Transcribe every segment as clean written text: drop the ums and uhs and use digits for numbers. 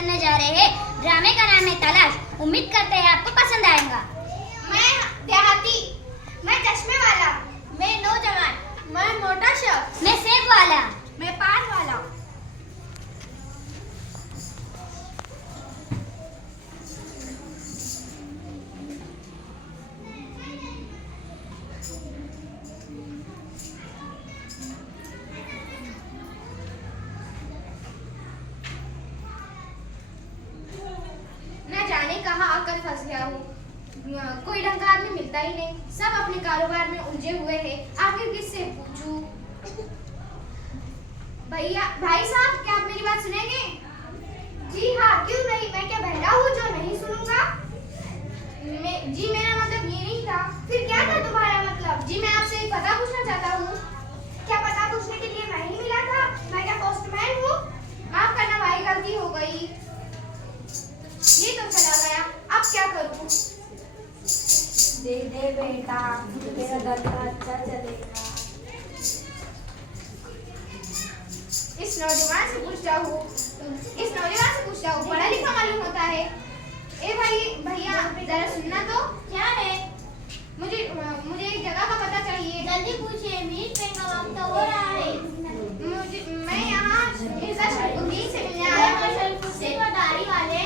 करने जा रहे हैं। ड्रामे का नाम है तलाश। उम्मीद करते हैं आपको पसंद आएगा। मैं देहाती, मैं चश्मे वाला, मैं नौजवान, मैं मोटा शख्स, मैं सेब वाला, मैं पान वाला। न जाने कहाँ आकर फंस गया हूँ। कोई ढंग का आदमी मिलता ही नहीं। सब अपने कारोबार में उलझे हुए हैं। आखिर किससे पूछूं? भैया, भाई साहब, क्या आप मेरी बात सुनेंगे? जी हाँ, क्यों नहीं। मैं क्या बहरा हूँ जो नहीं सुनूंगा? जी मेरा मतलब ये नहीं था। फिर क्या था तुम्हारा मतलब? जी मैं आपसे एक पता पूछना चाहता हूँ। क्या पता पूछने के लिए मैं ही मिला था? मैं क्या पोस्टमैन हूँ? माफ करना भाई, गलती हो गई। ये तो चला गया, अब क्या करूँ? दे दे बेटा, मेरा धंधा अच्छा चलेगा। इस नौजवान से पूछता हूँ, पढ़ा लिखा मालूम होता है। ए भाई, भैया जरा सुनना तो। क्या है? मुझे एक जगह का पता चाहिए। जल्दी पूछिए, मीट पे का वक्त हो रहा है। मैं यहाँ मिर्जा शरफुद्दीन से मिलने आया हूँ। शरफुद्दीन और दाढ़ी वाले?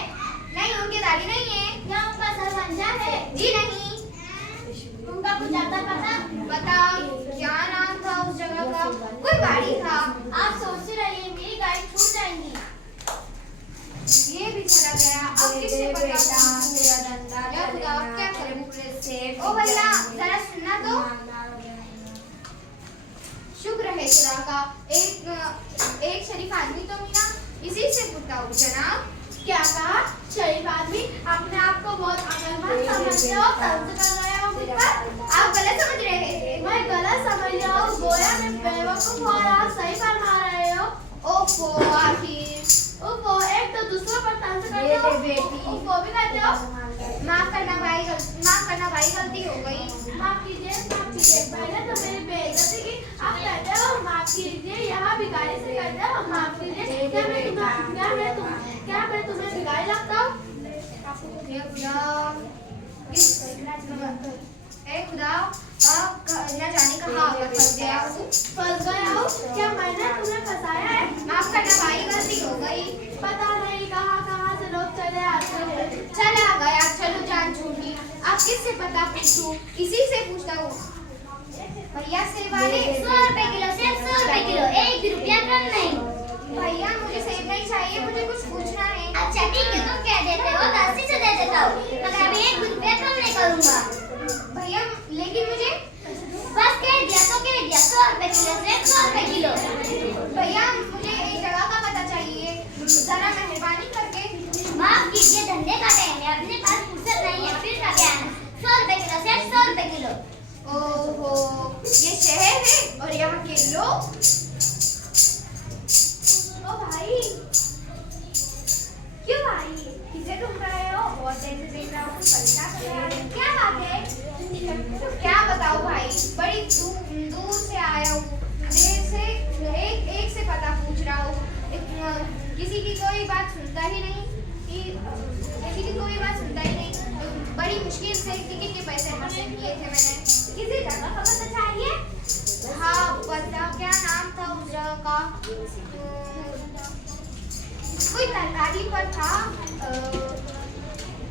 नहीं, उनकी दाढ़ी नहीं है। क्या उनका सर मंजा है? जी नहीं। उनका कुछ आता पता? बताओ, क्या नाम था उस जगह का? कोई गाड़ी था। आप सोचते रहिए, मेरी गाड़ी छूट जाएंगी। ये भी चला गया, अब किससे पता पूछूं? मेरा धंधा या खुदा, अब क्या चलेगा। करूं? सेब ओ भैया, जाएंगे। जरा सुनना तो। शुक्र है खुदा का, एक शरीफ आदमी तो मिला। इसी से पूछता हूँ। जनाब, क्या कहा? शरीफ आदमी? अपने आप को बहुत अकलमंद समझते हो, तंज कर रहे हो मुझ पर। आप गलत समझ रहे हैं। मैं गलत समझ रहा हूँ, गोया मैं बेवकूफ और आप सही फरमा रहे हो। ओफो, आखिर। वो एक तो दूसरों पर तंज करते हो, वो भी करते हो। माफ करना भाई, गलती हो गई। माफ कीजिए, पहले तो मेरी बेइज्जती की, आप कहते हो माफ कीजिए। यहाँ भिखारी से कहते हो माफ कीजिए। क्या मैं तुम्हें भिखारी लगता हूँ? खुदा, न जाने कहाँ आकर फंस गया हूँ। क्या मैंने तुम्हें फंसाया है? माफ करना भाई, गलती हो गई। पता नहीं कहाँ से लोग चले आते हैं। चला गया, चलो जान छूटी। आप किससे पता पूछूं? इसी से पूछता हूँ। भैया सेब वाले? 100 रुपए किलो सेब, 100 रुपए किलो, 1 रुपया कम नहीं। भैया मुझे सेब नहीं चाहिए, मुझे कुछ पूछना है। अच्छा ठीक है, तुम क्या देते हो? 80 से दे देता हूँ, मगर अभी 1 रुपया कम नहीं करूँगा। भैया लेकिन मुझे बस कह दिया तो कह दिया, 100 रुपए किलो सेब, 100 रुपए किलो। भैया मुझे एक जगह का पता चाहिए, जरा मेहरबानी करके। माफ कीजिए, धंधे का टाइम है, अपने पास फुर्सत नहीं है, फिर का क्या है? 100 रुपए किलो सेब, 100 रुपए किलो। ओहो, ये शहर है और यहाँ के लोग। ओ भाई, क्यों भाई किसे ढूंढ रहे हो? बहुत देर से देख रहा हूँ, परेशान कर रहा है। क्या बात है? क्या बताऊँ भाई, बड़ी दूर से आया हूँ। देर से एक से पता पूछ रहा हूँ। किसी की कोई बात सुनता ही नहीं। बड़ी मुश्किल से टिकट के पैसे हासिल किए थे मैंने। किसी जगह का पता चाहिए? हाँ, पता क्या नाम था उस जगह का? कोई तरकारी पर था।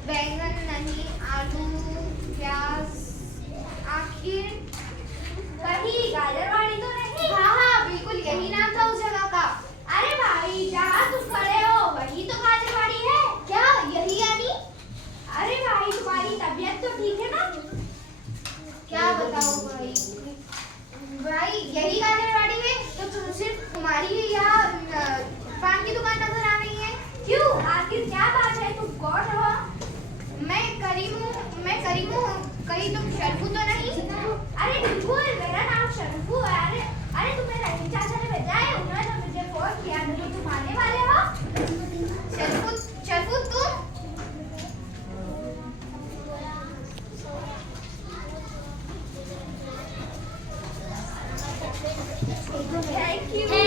बैंगन नहीं, आलू, प्याज, आखिर वही गाजरवाड़ी तो नहीं? हाँ, बिल्कुल यही नाम था उस जगह का। अरे भाई, जहाँ तुम खड़े हो वही तो गाजरवाड़ी है। क्या यही यानी? अरे भाई, तुम्हारी तबीयत तो ठीक है ना? क्या बताऊँ भाई, यही गाजरवाड़ी है तो सिर्फ तुम्हारी ही यहाँ पान की दुकान नजर आ रही है। क्यों? आखिर क्या बात है? तुम कौन हो? मैं करीम हूँ। कहीं तुम शरफू तो नहीं? अरे बिल्कुल, मेरा नाम शरफू है। अरे तुम्हें रहीम चाचा ने भेजा है, उन्होंने मुझे फोन किया था। तुम आने वाले हो? शरफू तुम? Thank you.